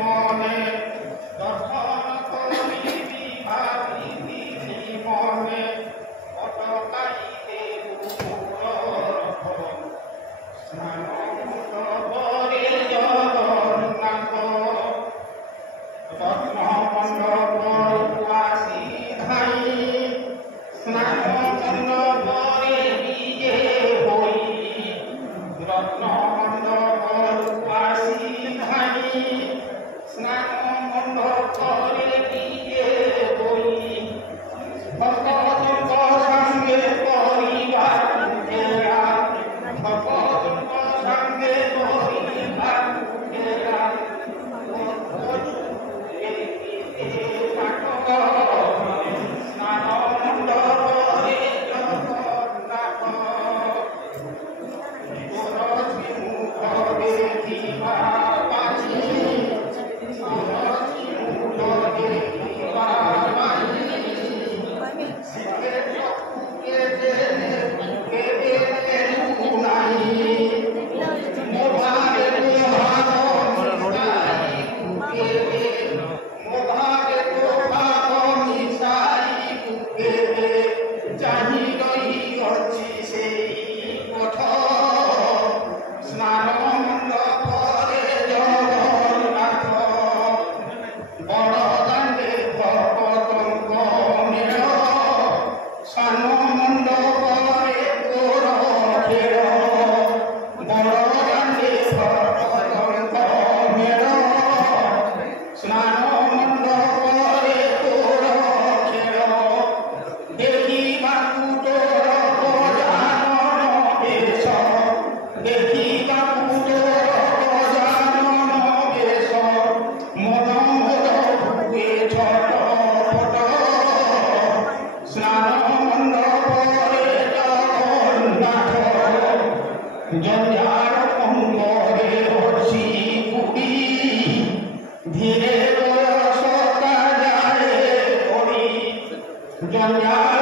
মনে দর্শন করিবি ভাবিবি মনে অটকাইতে স্নান করে জগন্নাথ রত্ন মণ্ডপ আসি ধাই স্নান মণ্ডপরে নিজে হই রত্ন মণ্ডপ আসি ধাই স্নান মণ্ডপরে নিজে হই ভক্তজনক সঙ্গে পরিবার ঘেরা ভক্তজনক সঙ্গে পরিবার ঘেরা স্নান মণ্ডপরে জগন্নাথ তুলসী মুখ দেখিবা পাছি তুলসী মুখ দেখিবা পাছি শিখে চক্ষুকে জেনে কেবে নাই মোভাগে মোভাগে ভাব মিশাই বুকে চাহি রহিছি সেই পথ স্নান মণ্ডপরে জগন্নাথ বড় দাণ্ডে ভক্তଙ୍କ মেଳ স্নান মণ্ডপরে তোর খেଳ বড় দাণ্ডে ভক্তଙ୍କ মেଳ স্নান মণ্ডপরে তোর খেଳ দেখিବାକୁ তোর গଜାନନ ବେଶ ଦେଖିବାକୁ তোর ଗଜାନନ ବେଶ ମନ ମୋଦ ହୁଏ ଛଟପଟ ସ୍ନାନ ମଣ୍ଡପରେ ଜଗନ୍ନାଥ ଜଞ୍ଜାଳ ପଙ୍ଗରେ ବସି ପୁଡ଼ି ধীরে রসতা যায় পড়ি জঞ্জাল